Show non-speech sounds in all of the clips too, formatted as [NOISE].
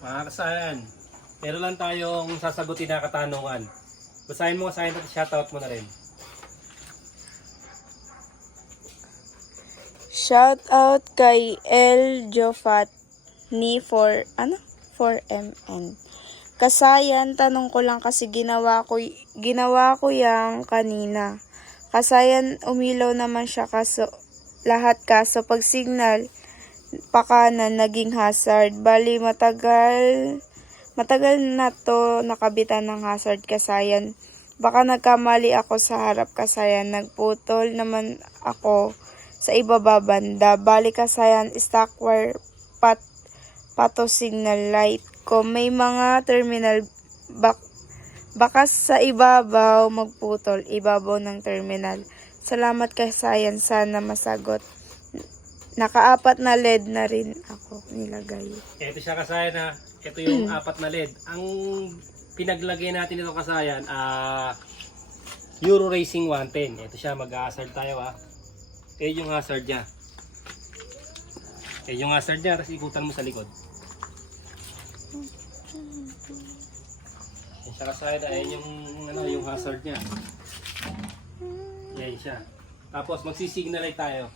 Mga kasayan, meron lang tayong sasagutin na katanungan. Basahin mo kasayan at shoutout mo na rin. Shout out kay El Jofat ni for ano? 4MN. Kasayan, tanong ko lang kasi ginawa ko ginawa ko yang kanina. Kasayan, umilaw naman siya kaso lahat kaso pag signal pakanan naging hazard. Bali matagal matagal na to nakabitan ng hazard kasayan. Baka nagkamali ako sa harap kasayan. Nagputol naman ako sa ibaba banda. Bali kasayan, stock wire pat pato signal light ko. May mga terminal bak bakas sa ibabaw magputol. Ibabaw ng terminal. Salamat kasayan. Sana masagot. Nakaapat na LED na rin ako nilagay. Ito siya kasayan ha. Ito yung apat na LED. Ang pinaglagay natin ito kasayan, ah Euro Racing 110. Ito siya, mag-hazard tayo ha. Ito yung hazard niya. Ito yung hazard niya, tapos ikutan mo sa likod. Yan siya kasayan, ayan yung, ano, yung hazard niya. Yan siya. Tapos magsisignal light tayo.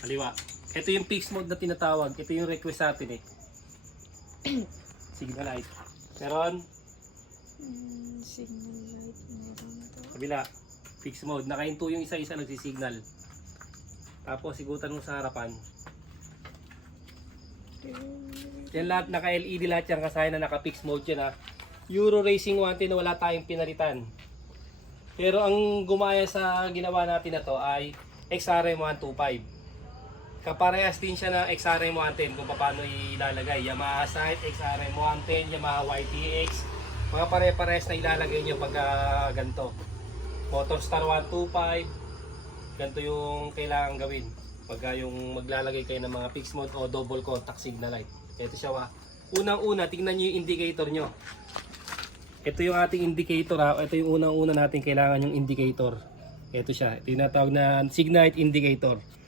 Kaliwa. Ito yung fixed mode na tinatawag. Ito yung request natin eh. [COUGHS] Signal light. Meron, signal light meron to. kabila. Fixed mode. Nakahinto yung isa-isa nagsisignal. Tapos sigutan mo sa harapan. Yan lahat naka-LED lahat yan kasaya na naka-fixed mode yan ha. Euro Racing 110 na wala tayong pinalitan. Pero ang gumaya sa ginawa natin na to ay XRM 125. Kaparehas din siya ng XRM 110 kung paano ilalagay. Yamaha Sight, XRM 110, Yamaha YTX. Mga pare-parehas na ilalagay nyo pag ah, ganito. Motorstar 125. Ganito yung kailangan gawin. Pagka yung maglalagay kayo ng mga fixed mode o double contact signal light. Ito siya wa. Unang-una, tingnan nyo yung indicator nyo. Ito yung ating indicator ha. Ito yung unang-una natin kailangan yung indicator. Ito siya. Ito yung natawag na signal light indicator.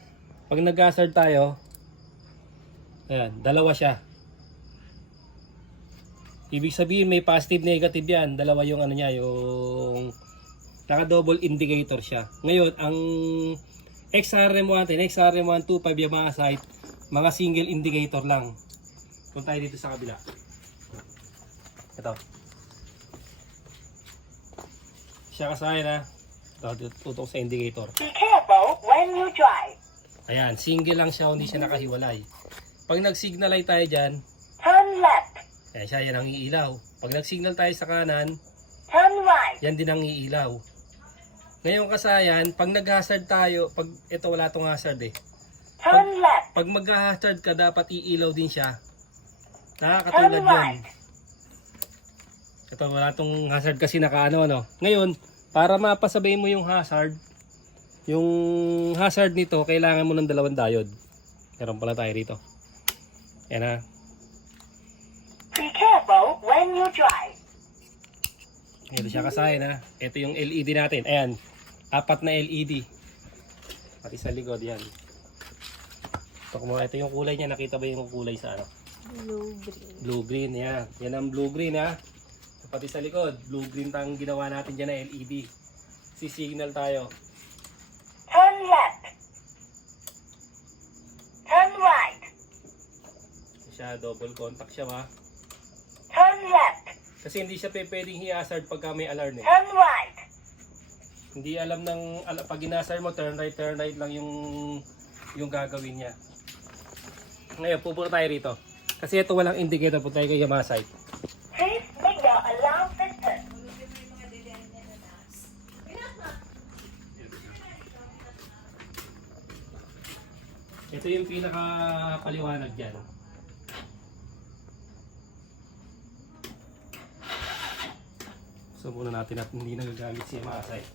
Pag nag-hazard tayo, ayan, dalawa siya. Ibig sabihin may positive negative yan. Dalawa yung ano niya, yung naka-double indicator siya. Ngayon, ang XRM110, XRM125 Yamaha Sight, mga single indicator lang. Punta tayo dito sa kabila. Ito. Siya kasaya na. Ito, tutok sa indicator. Be careful when you drive. Ayan, single lang siya, hindi siya nakahiwalay. Pag nag-signal tayo dyan, Turn left. ayan siya, yan ang iilaw. Pag nag-signal tayo sa kanan, Turn right. yan din ang iilaw. Ngayon kasayan, pag nag-hazard tayo, pag ito wala tong hazard eh. Turn left. Pag mag-hazard ka, dapat iilaw din siya. Nakakatulad Turn yun. right. Ito, wala tong hazard kasi nakaano, ano. Ngayon, para mapasabay mo yung hazard, yung hazard nito, kailangan mo ng dalawang diode. Meron pala tayo rito. Yan ha. Be careful when you drive. Ito siya kasayan ha. Ito yung LED natin. Ayan. Apat na LED. Pati sa likod yan. Ito, kung ito yung kulay niya. Nakita ba yung kulay sa ano? Blue green. Blue green. Yan. Yan ang blue green ha. Pati sa likod. Blue green tang ginawa natin dyan na LED. Sisignal tayo. Turn left. Turn right. Siya double contact siya ha. Turn left. Kasi hindi siya pe- pwedeng i-hazard pagka may alarm eh. Turn right. Hindi alam ng ala- pag inasar mo turn right turn right lang yung yung gagawin niya. Ngayon pupunta tayo rito. Kasi ito walang indicator po tayo kay Yamaha site. Please make the alarm system. Ito yung pinaka paliwanag diyan. So muna natin at hindi nagagamit si site.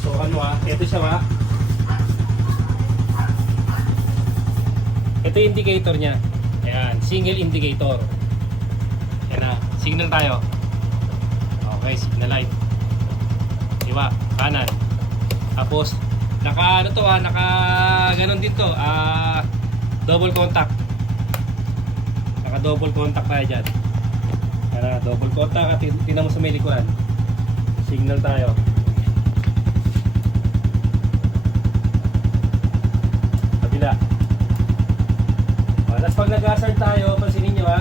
So ano ah, ito siya ah. Ito yung indicator niya. Ayan, single indicator. Ayan na, signal tayo. Okay, signal light. Diba, kanan. Tapos, naka ano to ah, naka ganon din to. Ah, double contact. Naka double contact tayo dyan. Yan na, double contact at tin- tinan mo sa may likuran. Signal tayo. Kabila. Tapos pag nag-hazard tayo, pansinin nyo ha,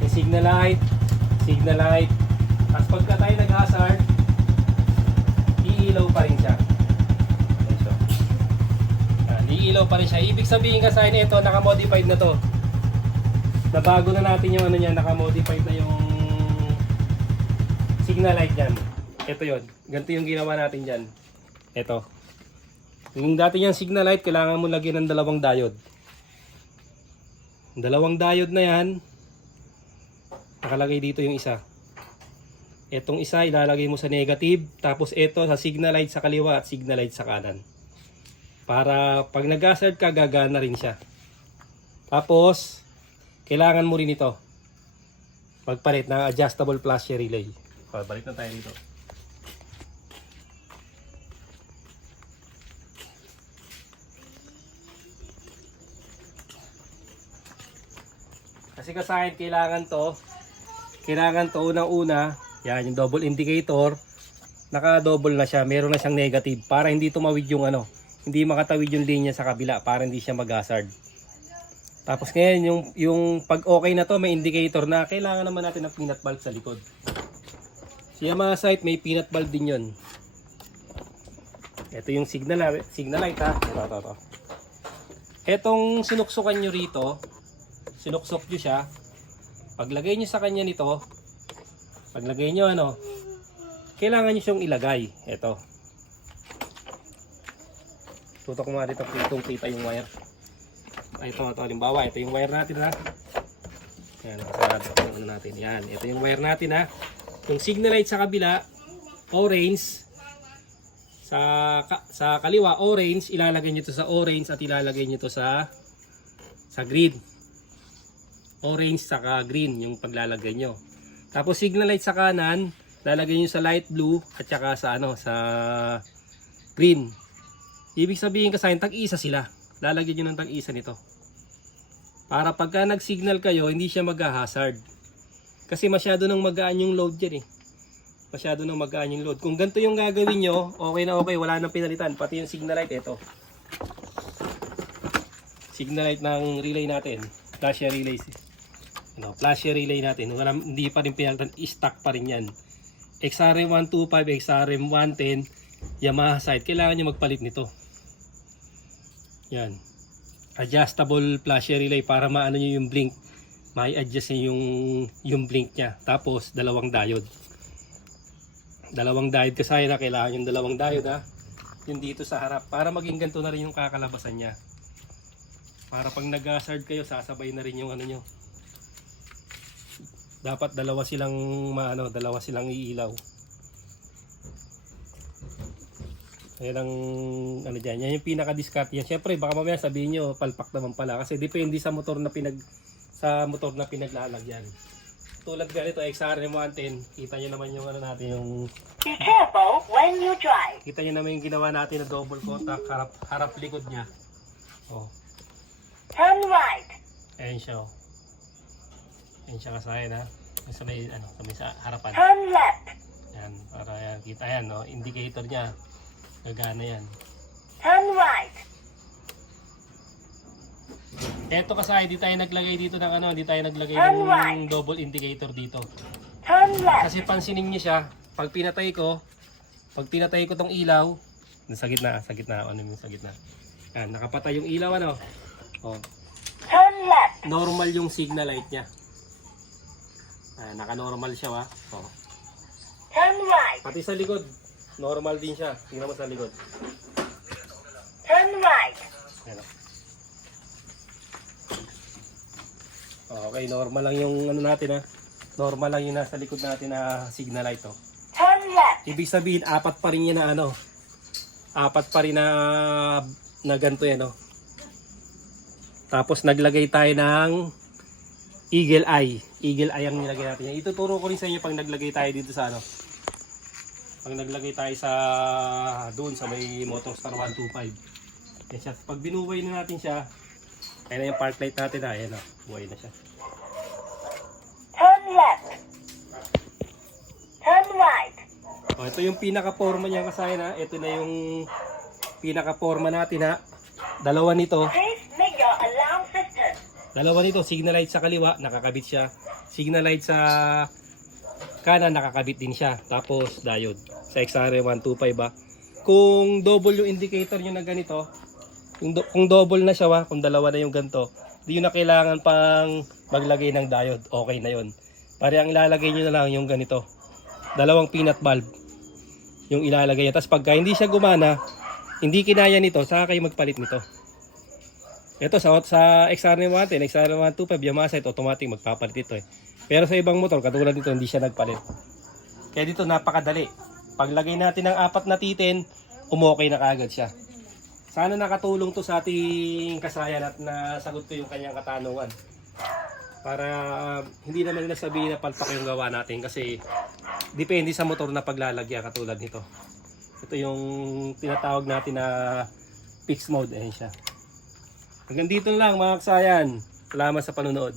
may signal light, signal light. Tapos pagka tayo nag-hazard, iilaw pa rin siya. Ayan siya. Yan, iilaw pa rin siya. Ibig sabihin kasi nito, naka-modified na to. Nabago na natin yung ano niya, naka-modified na yung signal light niyan. Ito yon. Ganito yung ginawa natin diyan. Ito. Yung dati niyang signal light, kailangan mo lagyan ng dalawang diode. Dalawang diode na yan, nakalagay dito yung isa. Etong isa ilalagay mo sa negative, tapos ito sa signal light sa kaliwa at signal light sa kanan. Para pag nag-hazard ka, gagana rin siya. Tapos, kailangan mo rin ito. Magpalit ng adjustable flash relay. O, balik na tayo dito. Kasi kasahin, kailangan to. Kailangan to unang-una. Yan, yung double indicator. Naka-double na siya. Meron na siyang negative. Para hindi tumawid yung ano. Hindi makatawid yung linya sa kabila. Para hindi siya mag-hazard. Tapos ngayon, yung, yung pag okay na to, may indicator na. Kailangan naman natin ng peanut bulb sa likod. Si Yamaha site, may peanut bulb din yun. Ito yung signal, signal light ha. Ito, ito, ito. Etong sinuksukan nyo rito, sinuksok nyo siya. Paglagay nyo sa kanya nito, paglagay nyo ano, kailangan nyo siyang ilagay. Ito. Tutok mo nga dito, kitong kita yung wire. Ay, ito, ito, halimbawa, ito yung wire natin ha. Yan, nakasarado yung ano natin. Yan, ito yung wire natin ha. Yung signal light sa kabila, orange, sa ka- sa kaliwa orange, ilalagay niyo to sa orange at ilalagay niyo to sa sa green. Orange saka green yung paglalagay nyo. Tapos signal light sa kanan, lalagay niyo sa light blue at saka sa ano sa green. Ibig sabihin kasi tag-isa sila. Lalagyan niyo ng tag-isa nito. Para pagka nag-signal kayo, hindi siya mag-hazard. Kasi masyado nang magaan yung load dyan eh masyado nang magaan yung load. Kung ganito yung gagawin nyo, okay na okay, wala nang pinalitan. Pati yung signal light, ito. Signal light ng relay natin. Flash relay. Ano, flash relay natin. Wala, hindi pa rin pinalitan, stock pa rin yan. XRM125, XRM110, Yamaha side. Kailangan nyo magpalit nito. Yan. Adjustable flash relay para maano nyo yung blink. May adjust yung, yung blink niya. Tapos, dalawang diode dalawang diode kasi na kailangan yung dalawang diode ha yung dito sa harap para maging ganito na rin yung kakalabasan niya para pag nag-hazard kayo sasabay na rin yung ano nyo dapat dalawa silang maano dalawa silang iilaw yan ang ano dyan yan yung pinaka discard yan syempre baka mamaya sabihin nyo palpak naman pala kasi depende sa motor na pinag sa motor na pinaglalagyan tulad ganito XRM 110 kita nyo naman yung ano natin yung Be careful when you drive. Kita niyo naman yung ginawa natin na double contact harap, harap likod niya. Oh, Turn right. ayan siya oh. Ayan siya kasayan ha. Sa may, ano, sa may sa harapan. Turn left. Ayan, para yan. Kita yan, no? Indicator niya. Gagana yan. Turn right. Eto kasi, di tayo naglagay dito ng ano, di tayo naglagay Turn ng right. double indicator dito. Turn left. Kasi pansinin niyo siya, pag pinatay ko, pag pinatay ko tong ilaw, sa gitna, sa gitna, ano yung sa gitna. Yan, nakapatay yung ilaw, ano? Oh, Turn left. normal yung signal light niya. Ah, naka-normal siya wa. Oh. Turn right. Pati sa likod, normal din siya. Tingnan mo sa likod. Turn right. Ayan. oh. Okay, normal lang yung ano natin ha. Normal lang yung nasa likod natin na signal light oh. Turn left. Ibig sabihin, apat pa rin yan na ano. Apat pa rin na na ganito yan oh. Tapos naglagay tayo ng Eagle Eye. Eagle Eye ang nilagay natin. Ituturo ko rin sa inyo pag naglagay tayo dito sa ano. Pag naglagay tayo sa doon sa may Motorstar 125. Yan siya. Pag binuway na natin siya, ayan na yung park light natin na. Ayan na, buhay na siya. Turn left. Turn right. O, ito yung pinaka-forma niya kasaya na. Ito na yung pinaka-forma natin ha. Dalawa nito. Dalawa nito. Signal light sa kaliwa, nakakabit siya. Signal light sa kanan, nakakabit din siya. Tapos diode. Sa XR 125 ba. Kung double yung indicator nyo na ganito, yung do- kung double na siya, wa, kung dalawa na yung ganito, di nyo na kailangan pang maglagay ng diode. Okay na yon. Pare ang ilalagay nyo na lang yung ganito. Dalawang peanut bulb yung ilalagay niya. Tapos pagka hindi siya gumana, hindi kinaya nito, saka kayo magpalit nito. Ito sa sa XR natin, XR 125 Yamaha ito automatic magpapalit ito eh. Pero sa ibang motor katulad nito hindi siya nagpalit. Kaya dito napakadali. Paglagay natin ng apat na titin, umokay na kaagad siya. Sana nakatulong to sa ating kasayan at nasagot ko yung kanyang katanungan. Para hindi naman nila sabihin na palpak yung gawa natin kasi depende sa motor na paglalagyan katulad nito. Ito yung tinatawag natin na fixed mode. Ayan siya. Hanggang dito lang mga kasayan. Salamat sa panonood.